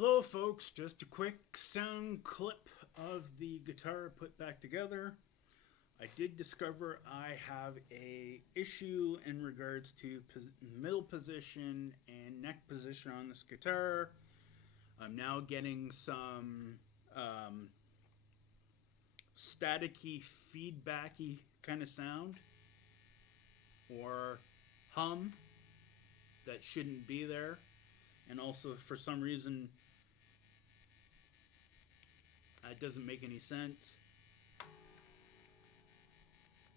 Hello folks, just a quick sound clip of the guitar put back together. I did discover I have a issue in regards to middle position and neck position on this guitar. I'm now getting some staticky, feedbacky kind of sound or hum that shouldn't be there. And also, for some reason, it doesn't make any sense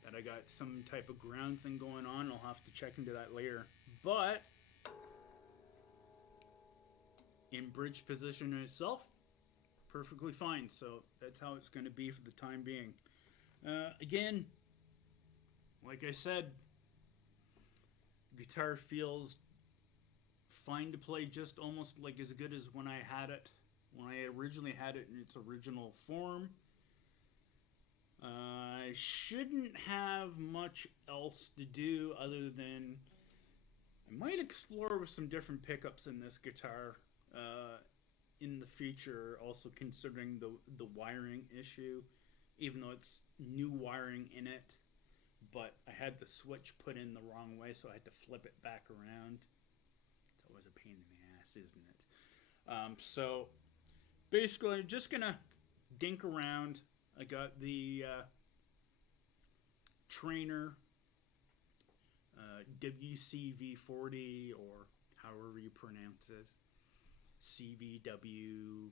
that I got some type of ground thing going on. I'll have to check into that later. But in bridge position in itself, perfectly fine. So that's how it's going to be for the time being. Again, like I said, guitar feels fine to play, just almost like as good as when I had it, when I originally had it in its original form. I shouldn't have much else to do other than I might explore with some different pickups in this guitar in the future, also considering the wiring issue, even though it's new wiring in it, but I had the switch put in the wrong way, so I had to flip it back around. It's always a pain in the ass, isn't it? So basically, I'm just gonna dink around. I got the trainer WCV40, or however you pronounce it, CVW.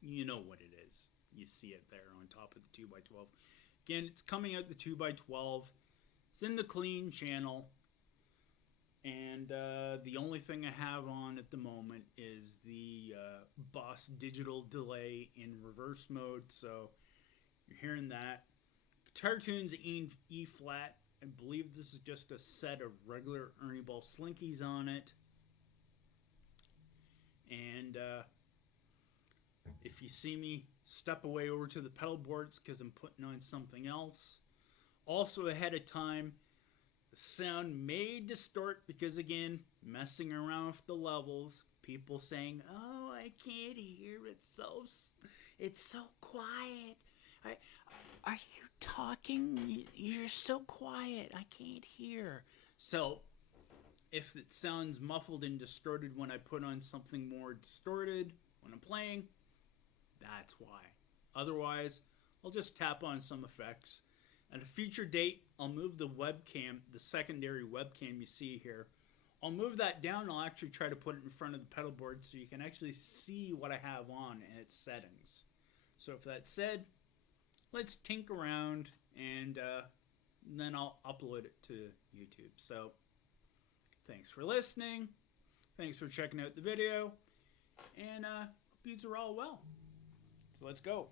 You know what it is. You see it there on top of the 2x12. Again, it's coming out the 2x12. It's in the clean channel. And the only thing I have on at the moment is the Boss digital delay in reverse mode. So you're hearing that. Guitar tunes E flat. I believe this is just a set of regular Ernie Ball Slinkies on it. And if you see me step away over to the pedal boards, because I'm putting on something else. Also ahead of time, the sound may distort because, again, messing around with the levels. People saying, "Oh, I can't hear it. It's so quiet. Are you talking? You're so quiet. I can't hear." So, if it sounds muffled and distorted when I put on something more distorted when I'm playing, that's why. Otherwise, I'll just tap on some effects. At a future date, I'll move the webcam, the secondary webcam you see here. I'll move that down. I'll actually try to put it in front of the pedal board so you can actually see what I have on and its settings. So if that's said, let's tink around, and then I'll upload it to YouTube. So thanks for listening. Thanks for checking out the video. And hope you are all well. So let's go.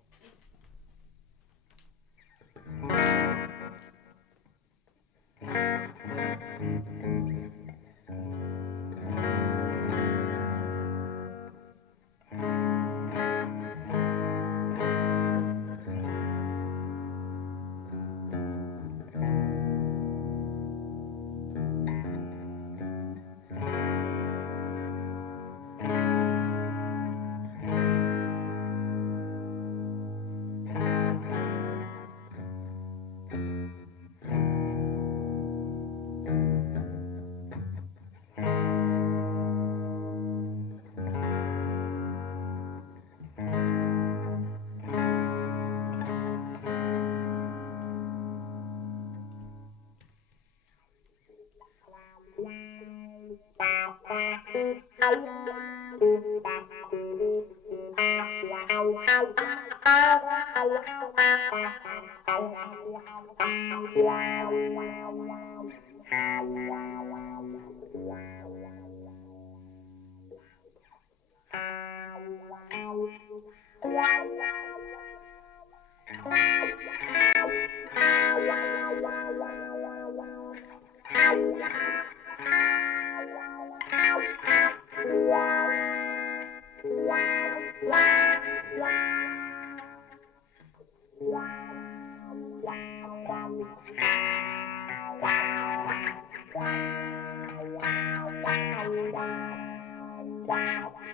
Wow.